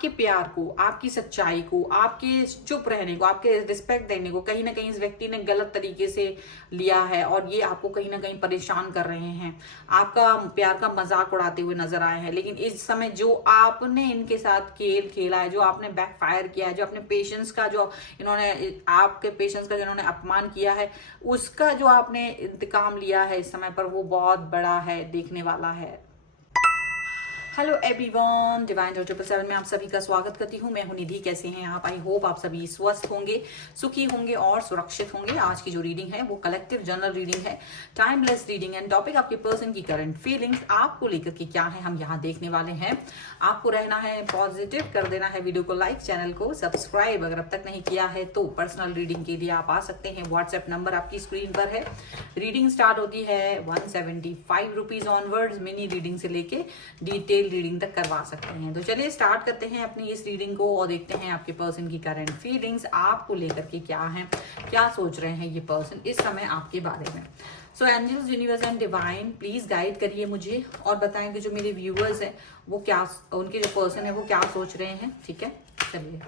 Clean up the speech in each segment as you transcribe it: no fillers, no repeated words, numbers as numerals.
आपके प्यार को, आपकी सच्चाई को, आपके चुप रहने को, आपके रिस्पेक्ट देने को कहीं ना कहीं इस व्यक्ति ने गलत तरीके से लिया है और ये आपको कहीं ना कहीं परेशान कर रहे हैं, आपका प्यार का मजाक उड़ाते हुए नजर आए हैं। लेकिन इस समय जो आपने इनके साथ खेल खेला है, जो आपने बैकफायर किया है, जो अपने पेशेंस का, जो इन्होंने आपके पेशेंस का जिन्होंने अपमान किया है, उसका जो आपने इंतकाम लिया है इस समय पर, वो बहुत बड़ा है, देखने वाला है। हेलो एवरीवन, डिवाइन 777 में आप सभी का स्वागत करती हूँ। मैं हूँ निधि। कैसे हैं आप? आई होप आप सभी स्वस्थ होंगे, सुखी होंगे और सुरक्षित होंगे। आज की जो रीडिंग है वो कलेक्टिव जनरल रीडिंग है, टाइमलेस रीडिंग एंड टॉपिक आपके पर्सन की करंट फीलिंग्स आपको लेकर के क्या है हम यहाँ देखने वाले हैं। आपको रहना है पॉजिटिव, कर देना है वीडियो को लाइक, चैनल को सब्सक्राइब अगर अब तक नहीं किया है तो। पर्सनल रीडिंग के लिए आप आ सकते हैं, व्हाट्सएप नंबर आपकी स्क्रीन पर है। रीडिंग स्टार्ट होती है 175 रुपीज ऑनवर्ड्स। मिनी रीडिंग से लेके डिटेल रीडिंग तक करवा सकते हैं। तो चलिए स्टार्ट करते हैं अपनी इस रीडिंग को और देखते हैं आपके पर्सन की करंट फीलिंग्स आपको लेकर के क्या है, क्या सोच रहे हैं ये पर्सन इस समय आपके बारे में। So angels, universe and divine, please guide करिए मुझे और बताएं कि जो मेरे व्यूअर्स हैं वो क्या, उनके जो पर्सन है वो क्या सोच रहे हैं। ठीक है, चलिए।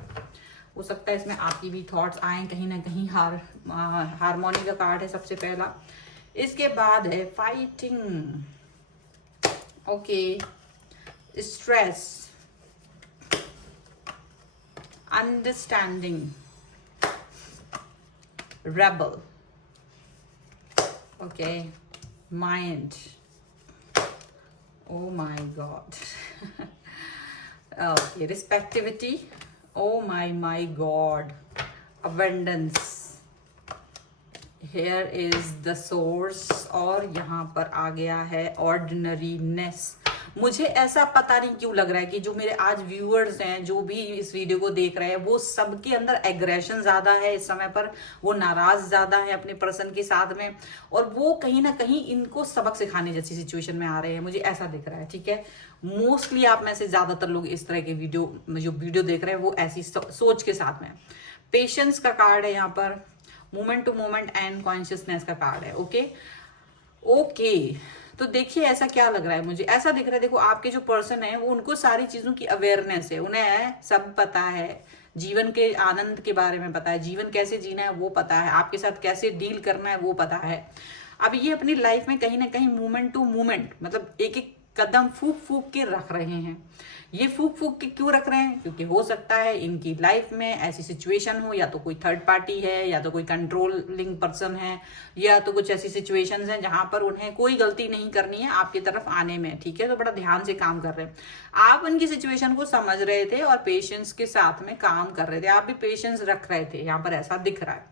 हो सकता है इसमें आपकी भी थॉट्स आए कहीं ना कहीं। हारमोनी का कार्ड है सबसे पहला, इसके बाद है fighting, okay, stress, understanding, rebel, okay, mind, oh my god, okay, respectivity, oh my god, abundance, here is the source, और यहाँ पर आ गया है ordinariness। मुझे ऐसा पता नहीं क्यों लग रहा है कि जो मेरे आज व्यूअर्स हैं, जो भी इस वीडियो को देख रहे हैं, वो सबके अंदर एग्रेशन ज्यादा है इस समय पर। वो नाराज ज्यादा है अपने पर्सन के साथ में और वो कहीं ना कहीं इनको सबक सिखाने जैसी सिचुएशन में आ रहे हैं, मुझे ऐसा दिख रहा है। ठीक है, मोस्टली आप में से ज्यादातर लोग इस तरह के वीडियो देख रहे हैं वो ऐसी सोच के साथ में। पेशेंस का कार्ड है यहाँ पर, moment to moment and consciousness का कार्ड है। ओके ओके, तो देखिए ऐसा क्या लग रहा है मुझे, ऐसा दिख रहा है, देखो आपके जो पर्सन है वो, उनको सारी चीजों की अवेयरनेस है, उन्हें सब पता है, जीवन के आनंद के बारे में पता है, जीवन कैसे जीना है वो पता है, आपके साथ कैसे डील करना है वो पता है। अब ये अपनी लाइफ में कहीं ना कहीं मोमेंट टू मोमेंट, मतलब एक एक कदम फूक फूक के रख रहे हैं। ये फूक फूक के क्यों रख रहे हैं? क्योंकि हो सकता है इनकी लाइफ में ऐसी सिचुएशन हो, या तो कोई थर्ड पार्टी है, या तो कोई कंट्रोलिंग पर्सन है, या तो कुछ ऐसी सिचुएशंस हैं जहां पर उन्हें कोई गलती नहीं करनी है आपकी तरफ आने में। ठीक है, तो बड़ा ध्यान से काम कर रहे हैं आप, उनकी सिचुएशन को समझ रहे थे और पेशेंस के साथ में काम कर रहे थे, आप भी पेशेंस रख रहे थे। यहाँ पर ऐसा दिख रहा है,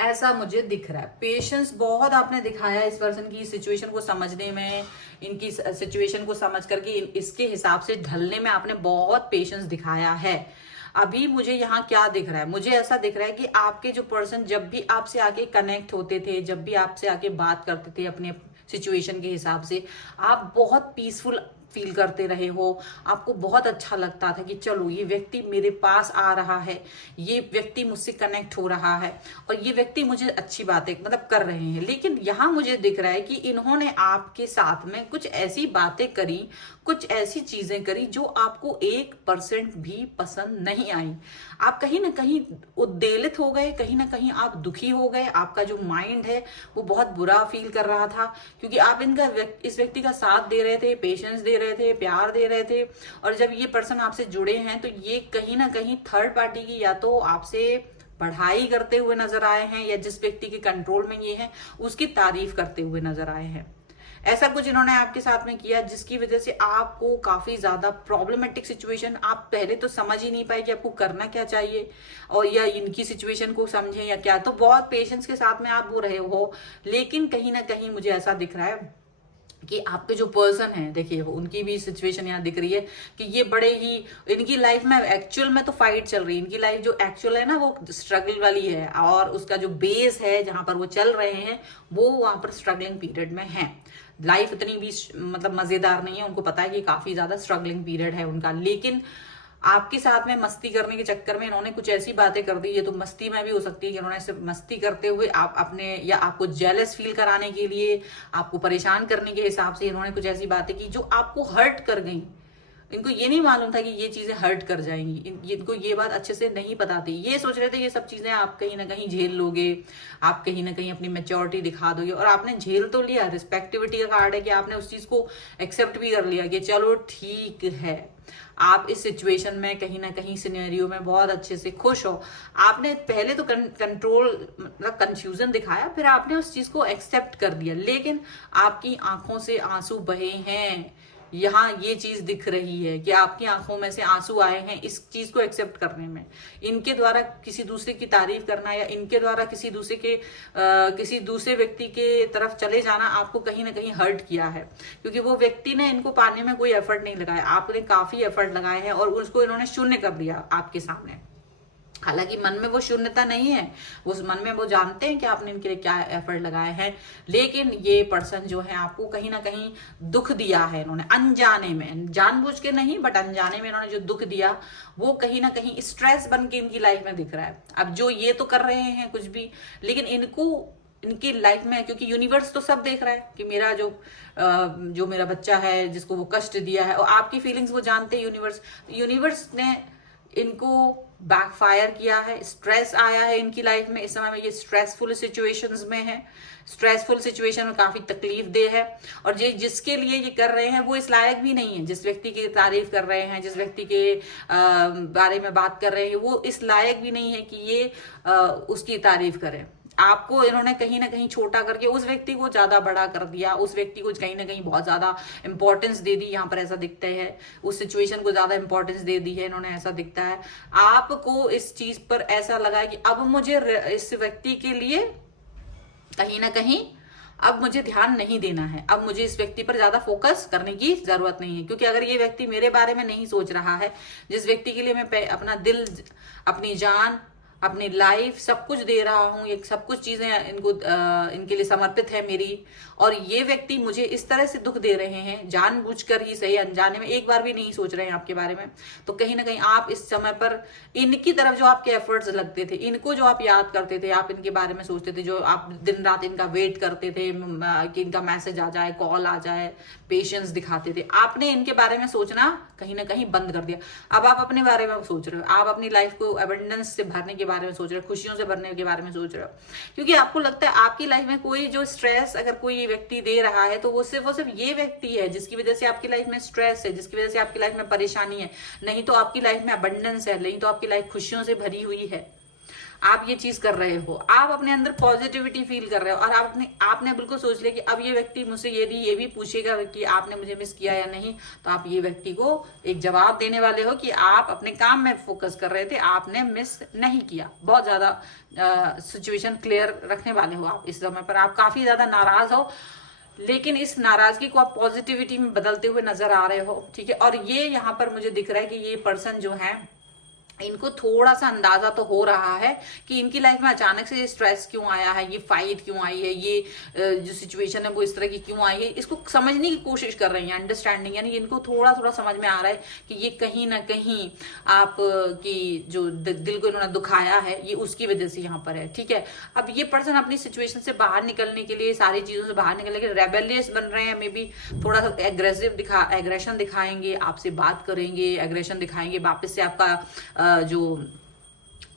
ऐसा मुझे दिख रहा है। पेशेंस बहुत आपने दिखाया इस पर्सन की सिचुएशन को समझने में, इनकी सिचुएशन को समझ करके इसके हिसाब से ढलने में आपने बहुत पेशेंस दिखाया है। अभी मुझे यहाँ क्या दिख रहा है, मुझे ऐसा दिख रहा है कि आपके जो पर्सन जब भी आपसे आके कनेक्ट होते थे, जब भी आपसे आके बात करते थे अपने सिचुएशन के हिसाब से, आप बहुत पीसफुल फील करते रहे हो। आपको बहुत अच्छा लगता था कि चलो ये व्यक्ति मेरे पास आ रहा है, ये व्यक्ति मुझसे कनेक्ट हो रहा है और ये व्यक्ति मुझे अच्छी बातें मतलब कर रहे हैं। लेकिन यहाँ मुझे दिख रहा है कि इन्होंने आपके साथ में कुछ ऐसी बातें करी, कुछ ऐसी चीजें करी जो आपको 1% भी पसंद नहीं आई। आप कहीं ना कहीं उद्वेलित हो गए, कहीं ना कहीं आप दुखी हो गए, आपका जो माइंड है वो बहुत बुरा फील कर रहा था, क्योंकि आप इस व्यक्ति का साथ दे रहे थे, पेशेंस दे रहे थे, प्यार दे रहे थे। और जब ये पर्सन आपसे जुड़े हैं तो ये कहीं ना कहीं थर्ड पार्टी की या तो आपसे पढ़ाई करते हुए नजर आए हैं, या जिस व्यक्ति के कंट्रोल में ये है उसकी तारीफ करते हुए नजर आए हैं। ऐसा कुछ इन्होंने आपके साथ में किया जिसकी वजह से आपको काफी ज्यादा प्रॉब्लमेटिक सिचुएशन, आप पहले तो समझ ही नहीं पाए कि आपको करना क्या चाहिए, और या इनकी सिचुएशन को समझे या क्या। तो बहुत पेशेंस के साथ में आप वो रहे हो, लेकिन कहीं ना कहीं मुझे ऐसा दिख रहा है कि आपके जो पर्सन है, देखिए उनकी भी सिचुएशन यहाँ दिख रही है कि ये बड़े ही, इनकी लाइफ में एक्चुअल में तो फाइट चल रही है, इनकी लाइफ जो एक्चुअल है ना वो स्ट्रगल वाली है, और उसका जो बेस है जहां पर वो चल रहे हैं वो वहां पर स्ट्रगलिंग पीरियड में है। लाइफ इतनी भी मतलब मजेदार नहीं है, उनको पता है कि काफी ज्यादा स्ट्रगलिंग पीरियड है उनका। लेकिन आपके साथ में मस्ती करने के चक्कर में इन्होंने कुछ ऐसी बातें कर दी, ये तो मस्ती में भी हो सकती है कि इन्होंने सिर्फ मस्ती करते हुए आप अपने, या आपको जेलस फील कराने के लिए, आपको परेशान करने के हिसाब से इन्होंने कुछ ऐसी बातें की जो आपको हर्ट कर गई। इनको ये नहीं मालूम था कि ये चीजें हर्ट कर जाएंगी, इनको ये बात अच्छे से नहीं पता थी। ये सोच रहे थे ये सब चीजें आप कहीं ना कहीं झेल लोगे, आप कहीं ना कहीं अपनी मैच्योरिटी दिखा दोगे, और आपने झेल तो लिया। रिस्पेक्टिविटी का कार्ड है कि आपने उस चीज को एक्सेप्ट भी कर लिया कि चलो ठीक है, आप इस सिचुएशन में कहीं ना कहीं सिनेरियो में बहुत अच्छे से खुश हो। आपने पहले तो कंट्रोल मतलब कंफ्यूजन दिखाया, फिर आपने उस चीज को एक्सेप्ट कर दिया, लेकिन आपकी आंखों से आंसू बहे हैं। यहाँ ये चीज दिख रही है कि आपकी आंखों में से आंसू आए हैं इस चीज को एक्सेप्ट करने में। इनके द्वारा किसी दूसरे की तारीफ करना या इनके द्वारा किसी दूसरे व्यक्ति के तरफ चले जाना आपको कहीं ना कहीं हर्ट किया है, क्योंकि वो व्यक्ति ने इनको पाने में कोई एफर्ट नहीं लगाया, आपने काफी एफर्ट लगाए हैं और उसको इन्होंने शून्य कर दिया आपके सामने। हालांकि मन में वो शून्यता नहीं है, उस मन में वो जानते हैं कि आपने इनके लिए क्या एफर्ट लगाए हैं, लेकिन ये पर्सन जो है आपको कहीं ना कहीं दुख दिया है इन्होंने अनजाने में, जानबूझ के नहीं बट अनजाने में इन्होंने जो दुख दिया वो कहीं ना कहीं स्ट्रेस बन के इनकी लाइफ में दिख रहा है। अब जो ये तो कर रहे हैं कुछ भी, लेकिन इनकी लाइफ में, क्योंकि यूनिवर्स तो सब देख रहा है कि मेरा जो मेरा बच्चा है जिसको वो कष्ट दिया है, और आपकी फीलिंग्स वो जानते हैं यूनिवर्स ने इनको बैकफायर किया है, स्ट्रेस आया है इनकी लाइफ में। इस समय में ये स्ट्रेसफुल सिचुएशंस में है, स्ट्रेसफुल सिचुएशन में काफी तकलीफ दे है, और जिसके लिए ये कर रहे हैं वो इस लायक भी नहीं है। जिस व्यक्ति की तारीफ कर रहे हैं, जिस व्यक्ति के बारे में बात कर रहे हैं, वो इस लायक भी नहीं है कि ये उसकी तारीफ करें। आपको इन्होंने कहीं ना कहीं छोटा करके उस व्यक्ति को ज्यादा बड़ा कर दिया, उस व्यक्ति को कहीं ना कहीं बहुत ज्यादा इंपॉर्टेंस दे दी, यहाँ पर ऐसा दिखता है। उस सिचुएशन को ज्यादा इंपॉर्टेंस दे दी है इन्होंने, ऐसा दिखता है। आपको इस चीज पर ऐसा लगा है कि अब मुझे इस व्यक्ति के लिए कहीं ना कहीं अब मुझे ध्यान नहीं देना है, अब मुझे इस व्यक्ति पर ज्यादा फोकस करने की जरूरत नहीं है, क्योंकि अगर ये व्यक्ति मेरे बारे में नहीं सोच रहा है, जिस व्यक्ति के लिए मैं अपना दिल, अपनी जान, अपनी लाइफ सब कुछ दे रहा हूँ, ये सब कुछ चीजें इनके लिए समर्पित है मेरी, और ये व्यक्ति मुझे इस तरह से दुख दे रहे हैं जानबूझकर ही सही, अनजाने में, एक बार भी नहीं सोच रहे हैं आपके बारे में, तो कहीं ना कहीं आप इस समय पर इनकी तरफ जो आपके एफर्ट्स लगते थे, इनको जो आप याद करते थे, आप इनके बारे में सोचते थे, जो आप दिन रात इनका वेट करते थे कि इनका मैसेज आ जाए, कॉल आ जाए, पेशेंस दिखाते थे, आपने इनके बारे में सोचना कहीं ना कहीं बंद कर दिया। अब आप अपने बारे में सोच रहे हो, आप अपनी लाइफ को एबंडेंस से भरने के बारे में सोच रहे हो, खुशियों से भरने के बारे में सोच रहे हो, क्योंकि आपको लगता है आपकी लाइफ में कोई जो स्ट्रेस अगर कोई व्यक्ति दे रहा है तो वो सिर्फ ये व्यक्ति है जिसकी वजह से आपकी लाइफ में स्ट्रेस है, जिसकी वजह से आपकी लाइफ में परेशानी है, नहीं तो आपकी लाइफ में अबंडेंस है, नहीं तो आपकी लाइफ खुशियों से भरी हुई है। आप ये चीज कर रहे हो, आप अपने अंदर पॉजिटिविटी फील कर रहे हो, और आपने बिल्कुल सोच लिया कि अब ये व्यक्ति मुझसे यदि ये भी पूछेगा कि आपने मुझे मिस किया या नहीं, तो आप ये व्यक्ति को एक जवाब देने वाले हो कि आप अपने काम में फोकस कर रहे थे, आपने मिस नहीं किया। बहुत ज्यादा सिचुएशन क्लियर रखने वाले हो आप इस समय पर। आप काफी ज्यादा नाराज हो, लेकिन इस नाराजगी को आप पॉजिटिविटी में बदलते हुए नजर आ रहे हो, ठीक है। और ये यहाँ पर मुझे दिख रहा है कि ये पर्सन जो है, इनको थोड़ा सा अंदाजा तो हो रहा है कि इनकी लाइफ में अचानक से स्ट्रेस क्यों आया है, ये फाइट क्यों आई है, ये जो सिचुएशन है वो इस तरह की क्यों आई है, इसको समझने की कोशिश कर रही हैं, अंडरस्टैंडिंग, यानी इनको थोड़ा थोड़ा समझ में आ रहा है कि ये कहीं ना कहीं आप की जो दिल को इन्होंने दुखाया है ये उसकी वजह से यहाँ पर है, ठीक है। अब ये पर्सन अपनी सिचुएशन से बाहर निकलने के लिए, सारी चीजों से बाहर निकलने के लिए रेबेलियस बन रहे हैं, मे बी थोड़ा सा एग्रेशन दिखाएंगे, आपसे बात करेंगे, एग्रेशन दिखाएंगे, वापस से आपका जो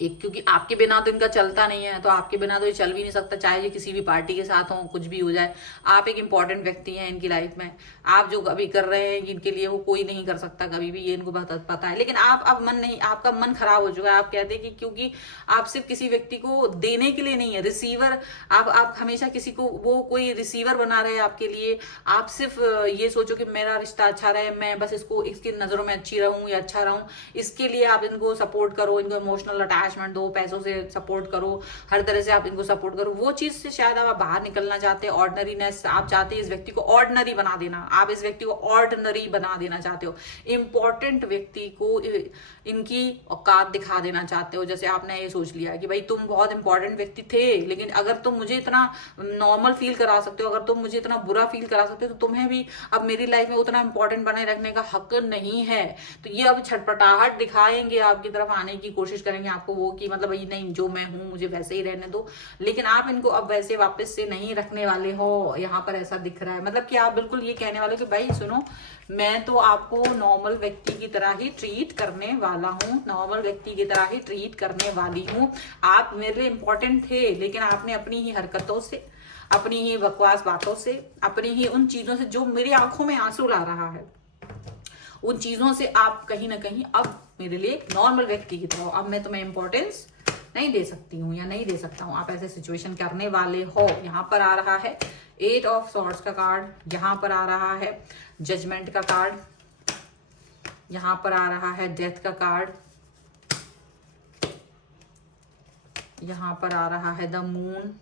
एक, क्योंकि आपके बिना तो इनका चलता नहीं है, तो आपके बिना तो ये चल भी नहीं सकता, चाहे ये किसी भी पार्टी के साथ हो, कुछ भी हो जाए। आप एक इंपॉर्टेंट व्यक्ति हैं इनकी लाइफ में, आप जो अभी कर रहे हैं इनके लिए वो कोई नहीं कर सकता कभी भी, ये इनको पता है। लेकिन आप अब आपका मन खराब हो चुका है। आप कहते हैं कि क्योंकि आप सिर्फ किसी व्यक्ति को देने के लिए नहीं है, रिसीवर, आप हमेशा किसी को वो कोई रिसीवर बना रहे हैं आपके लिए। आप सिर्फ ये सोचो कि मेरा रिश्ता अच्छा रहे, मैं बस इसकी नजरों में अच्छी रहूं या अच्छा रहूं, इसके लिए आप इनको सपोर्ट करो, इनको इमोशनल अटैचमेंट दो, पैसों से सपोर्ट करो, हर तरह से आप इनको सपोर्ट करो। वो चीज से शायद आप बाहर निकलना चाहते हैं, ऑर्डिनरीनेस, आप चाहते हैं इस व्यक्ति को ऑर्डिनरी बना देना, आप इस व्यक्ति को ऑर्डिनरी बना देना चाहते हो, इंपॉर्टेंट व्यक्ति को इनकी औकात दिखा देना चाहते हो। जैसे आपने ये सोच लिया कि भाई तुम बहुत इंपॉर्टेंट व्यक्ति थे, लेकिन अगर तुम मुझे इतना नॉर्मल फील करा सकते हो, अगर तुम मुझे इतना बुरा फील करा सकते हो, तो तुम्हें भी अब मेरी लाइफ में उतना इंपॉर्टेंट बनाए रखने का हक नहीं है। तो ये अब छटपटाहट दिखाएंगे, आपकी तरफ आने की कोशिश करेंगे, आपको वो कि मतलब भाई नहीं, जो मैं हूँ मुझे वैसे ही रहने दो, लेकिन आप इनको अब वैसे वापस से नहीं रखने वाले हो। यहाँ पर ऐसा दिख रहा है, मतलब कि आप बिल्कुल ये कहने वाले हो कि भाई सुनो, मैं तो आपको नॉर्मल व्यक्ति की तरह ही ट्रीट करने वाला हूँ, नॉर्मल व्यक्ति की तरह ही ट्रीट करने वाली हूँ। आप मेरे लिए इंपॉर्टेंट थे, लेकिन आपने अपनी ही हरकतों से, अपनी ही बकवास बातों से, अपनी ही उन चीजों से जो मेरी आंखों में आंसू ला रहा है, उन चीजों से आप कहीं ना कहीं अब मेरे लिए नॉर्मल व्यक्ति की तरह, अब मैं तुम्हें इंपॉर्टेंस नहीं दे सकती हूँ या नहीं दे सकता हूँ, आप ऐसे सिचुएशन करने वाले हो। यहाँ पर आ रहा है 8 ऑफ सॉर्ड्स का कार्ड, यहाँ पर आ रहा है जजमेंट का कार्ड, यहाँ पर आ रहा है डेथ का कार्ड, यहाँ पर आ रहा है द मून,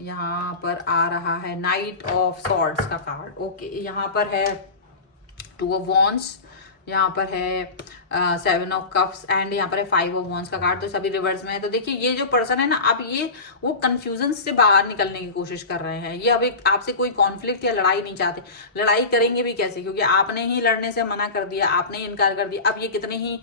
यहाँ पर आ रहा है नाइट ऑफ सॉर्ड्स का कार्ड। ओके, यहाँ पर है 2 ऑफ वॉन्ड्स, यहाँ पर है 7 ऑफ कप्स एंड यहाँ पर है 5 ऑफ वॉन्ड्स का कार्ड। तो सभी रिवर्स में है। तो देखिए ये जो पर्सन है ना, अब ये वो कंफ्यूजन से बाहर निकलने की कोशिश कर रहे हैं। ये अब एक आपसे कोई कॉन्फ्लिक्ट या लड़ाई नहीं चाहते। लड़ाई करेंगे भी कैसे, क्योंकि आपने ही लड़ने से मना कर दिया, आपने ही इनकार कर दिया। अब ये कितने ही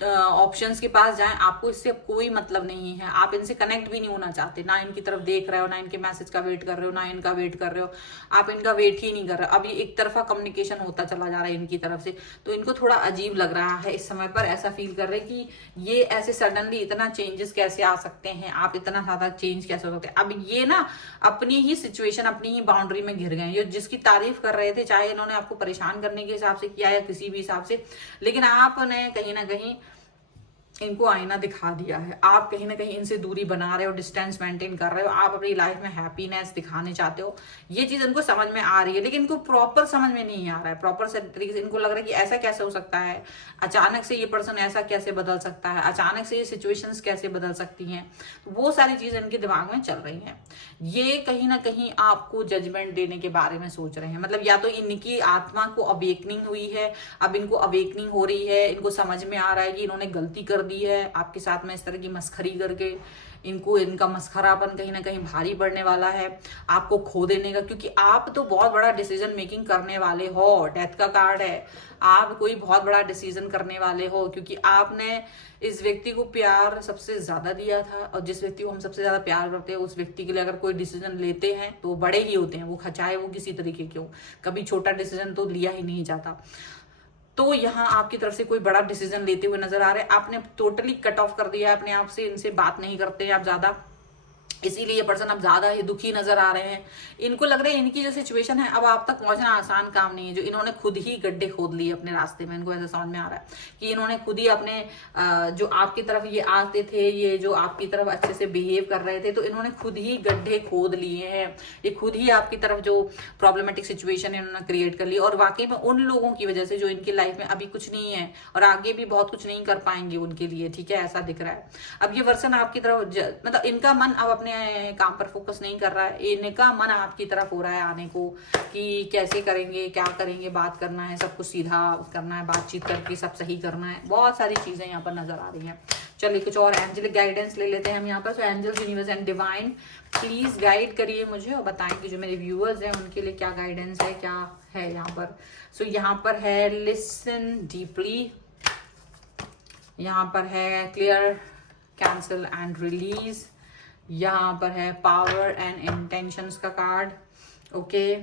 ऑप्शंस के पास जाएं, आपको इससे कोई मतलब नहीं है। आप इनसे कनेक्ट भी नहीं होना चाहते, ना इनकी तरफ देख रहे हो, ना इनके मैसेज का वेट कर रहे हो, ना इनका वेट कर रहे हो, आप इनका वेट ही नहीं कर रहे। अब ये एक तरफा कम्युनिकेशन होता चला जा रहा है इनकी तरफ से, तो इनको थोड़ा अजीब लग रहा है इस समय पर। ऐसा फील कर रहे हैं कि ये ऐसे सडनली इतना चेंजेस कैसे आ सकते हैं, आप इतना ज्यादा चेंज कैसे हो सकते हैं। अब ये ना अपनी ही सिचुएशन, अपनी ही बाउंड्री में घिर गए। ये जिसकी तारीफ कर रहे थे, चाहे इन्होंने आपको परेशान करने के हिसाब से किया या किसी भी हिसाब से, लेकिन आपने कहीं ना कहीं इनको आईना दिखा दिया है। आप कहीं ना कहीं इनसे दूरी बना रहे हो, डिस्टेंस मेंटेन कर रहे हो, आप अपनी लाइफ में हैप्पीनेस दिखाने चाहते हो। ये चीज इनको समझ में आ रही है, लेकिन इनको प्रॉपर समझ में नहीं आ रहा है। प्रॉपर तरीके से इनको लग रहा है कि ऐसा कैसे हो सकता है, अचानक से ये पर्सन ऐसा कैसे बदल सकता है, अचानक से ये सिचुएशंस कैसे बदल सकती हैं। वो सारी चीजें इनके दिमाग में चल रही हैं। ये कहीं ना कहीं आपको जजमेंट देने के बारे में सोच रहे हैं। मतलब या तो इनकी आत्मा को अवेकनिंग हुई है, अब इनको अवेकनिंग हो रही है, इनको समझ में आ रहा है कि इन्होंने गलती कर दी है आपके साथ में, इस तरह की मस्खरी करके। इनको इनका मस्खरापन कहीं ना कहीं भारी पड़ने वाला है आपको खो देने का, क्योंकि आप तो बहुत बड़ा डिसीजन मेकिंग करने वाले हो। डेथ का कार्ड है, आप कोई बहुत बड़ा डिसीजन करने वाले हो, क्योंकि आपने इस व्यक्ति को प्यार सबसे ज्यादा दिया था, और जिस व्यक्ति को हम सबसे ज्यादा प्यार करते हैं उस व्यक्ति के लिए अगर कोई डिसीजन लेते हैं तो बड़े ही होते हैं वो, चाहे वो किसी तरीके के हो। कभी छोटा डिसीजन तो लिया ही नहीं जाता। तो यहाँ आपकी तरफ से कोई बड़ा डिसीजन लेते हुए नजर आ रहे हैं। आपने टोटली कट ऑफ कर दिया अपने आप से, इनसे बात नहीं करते हैं आप ज्यादा, इसीलिए ये पर्सन अब ज्यादा ही दुखी नजर आ रहे हैं। इनको लग रहा है इनकी जो सिचुएशन है, अब आप तक पहुंचना आसान काम नहीं है। जो इन्होंने खुद ही गड्ढे खोद लिए अपने रास्ते में, इनको ऐसा समझ में आ रहा है कि इन्होंने खुद ही अपने जो आपकी तरफ ये आते थे, ये जो आपकी तरफ अच्छे से बिहेव कर रहे थे, तो इन्होंने खुद ही गड्ढे खोद लिए हैं। ये खुद ही आपकी तरफ जो प्रॉब्लमेटिक सिचुएशन है इन्होंने क्रिएट कर ली, और वाकई में उन लोगों की वजह से जो इनकी लाइफ में अभी कुछ नहीं है और आगे भी बहुत कुछ नहीं कर पाएंगे उनके लिए। ठीक है, ऐसा दिख रहा है। अब ये वर्सन आपकी तरफ मतलब इनका मन अब अपने काम पर फोकस नहीं कर रहा है, इनका मन आपकी तरफ हो रहा है आने को, कि कैसे करेंगे, क्या करेंगे, बात करना है, सब कुछ सीधा करना है, बातचीत करके सब सही करना है। बहुत सारी चीजें यहाँ पर नजर आ रही हैं। चलिए कुछ और एंजेलिक गाइडेंस ले लेते हैं हम यहाँ पर। So angels, universe and divine please guide करिए मुझे और बताएं कि जो मेरे व्यूअर्स हैं उनके लिए क्या गाइडेंस है, क्या है यहाँ पर। सो यहाँ पर है लिसन डीपली, यहाँ पर है क्लियर, कैंसिल एंड रिलीज, यहाँ पर है पावर एंड इंटेंशंस का कार्ड। ओके,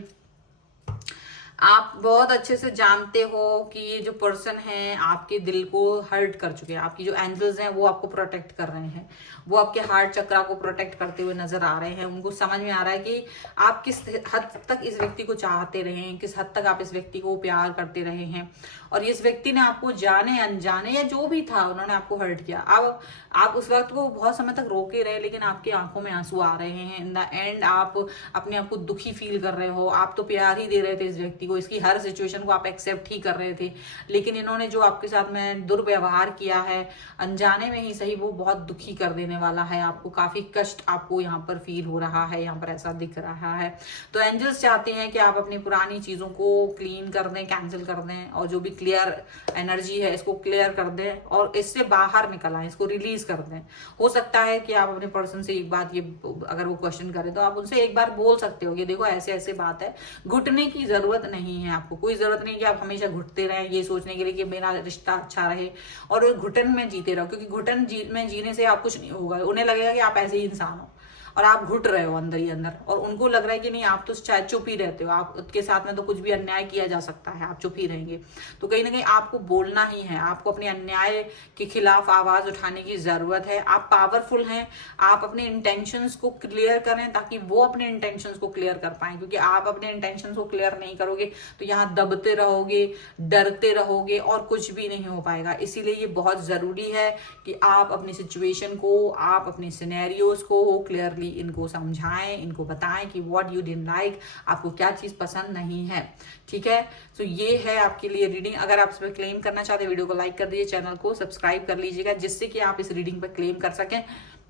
आप बहुत अच्छे से जानते हो कि ये जो पर्सन है आपके दिल को हर्ट कर चुके हैं। आपकी जो एंजल्स हैं वो आपको प्रोटेक्ट कर रहे हैं, वो आपके हार्ट चक्रा को प्रोटेक्ट करते हुए नजर आ रहे हैं। उनको समझ में आ रहा है कि आप किस हद तक इस व्यक्ति को चाहते रहे हैं, किस हद तक आप इस व्यक्ति को प्यार करते रहे हैं, और इस व्यक्ति ने आपको जाने अनजाने या जो भी था उन्होंने आपको हर्ट किया। अब आप उस वक्त को बहुत समय तक रोके रहे, लेकिन आपकी आंखों में आंसू आ रहे हैं। इन द एंड आप अपने आप को दुखी फील कर रहे हो। आप तो प्यार ही दे रहे थे इस व्यक्ति को, इसकी हर सिचुएशन को आप एक्सेप्ट ही कर रहे थे, लेकिन इन्होंने जो आपके साथ में दुर्व्यवहार किया है अनजाने में ही सही, वो बहुत दुखी कर देने वाला है आपको। काफी कष्ट आपको यहाँ पर फील हो रहा है, यहाँ पर ऐसा दिख रहा है। तो एंजल्स चाहते हैं कि आप अपनी पुरानी चीजों को क्लीन कर दें, कैंसिल कर दें, और जो भी क्लियर एनर्जी है इसको क्लियर कर दें और इससे बाहर निकल आए, इसको रिलीज कर दें। हो सकता है कि आप अपने पर्सन से एक बात, ये अगर वो क्वेश्चन करें तो आप उनसे एक बार बोल सकते हो कि देखो ऐसे ऐसे बात है, घुटने की जरूरत नहीं है आपको, कोई जरूरत नहीं कि आप हमेशा घुटते रहें ये सोचने के लिए कि मेरा रिश्ता अच्छा रहे और घुटन में जीते रहो, क्योंकि घुटन में जीने से आप कुछ नहीं होगा। उन्हें लगेगा कि आप ऐसे ही इंसान हो और आप घुट रहे हो अंदर ही अंदर, और उनको लग रहा है कि नहीं आप तो शायद चुप ही रहते हो, आप उसके साथ में तो कुछ भी अन्याय किया जा सकता है, आप चुप ही रहेंगे। तो कहीं ना कहीं आपको बोलना ही है, आपको अपने अन्याय के खिलाफ आवाज उठाने की जरूरत है। आप पावरफुल हैं, आप अपने इंटेंशंस को क्लियर करें ताकि वो अपने इंटेंशंस को क्लियर कर पाए, क्योंकि आप अपने इंटेंशंस को क्लियर नहीं करोगे तो यहाँ दबते रहोगे, डरते रहोगे और कुछ भी नहीं हो पाएगा। इसीलिए ये बहुत जरूरी है कि आप अपनी सिचुएशन को, आप अपने सिनेरियोज को क्लियरली इनको समझाएं, इनको बताएं कि व्हाट यू डिडंट लाइक, आपको क्या चीज पसंद नहीं है। ठीक है, तो ये है आपके लिए रीडिंग। अगर आप इस पर क्लेम करना चाहते हैं वीडियो को लाइक कर दीजिए, चैनल को सब्सक्राइब कर लीजिएगा, जिससे कि आप इस रीडिंग पर क्लेम कर सकें।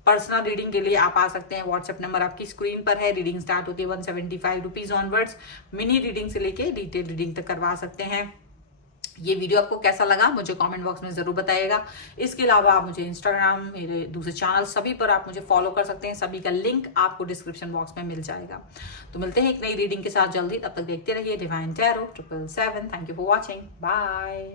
पर्सनल रीडिंग के लिए आप आ सकते हैं, व्हाट्सएप नंबर आपकी स्क्रीन पर है। रीडिंग स्टार्ट होती है 175 रुपीज ऑनवर्ड्स। मिनी रीडिंग से लेके डिटेल रीडिंग तक करवा सकते हैं। ये वीडियो आपको कैसा लगा मुझे कमेंट बॉक्स में जरूर बताइएगा। इसके अलावा आप मुझे इंस्टाग्राम, मेरे दूसरे चैनल सभी पर आप मुझे फॉलो कर सकते हैं, सभी का लिंक आपको डिस्क्रिप्शन बॉक्स में मिल जाएगा। तो मिलते हैं एक नई रीडिंग के साथ जल्दी, तब तक देखते रहिए divine tarot 777। Thank you for watching, bye.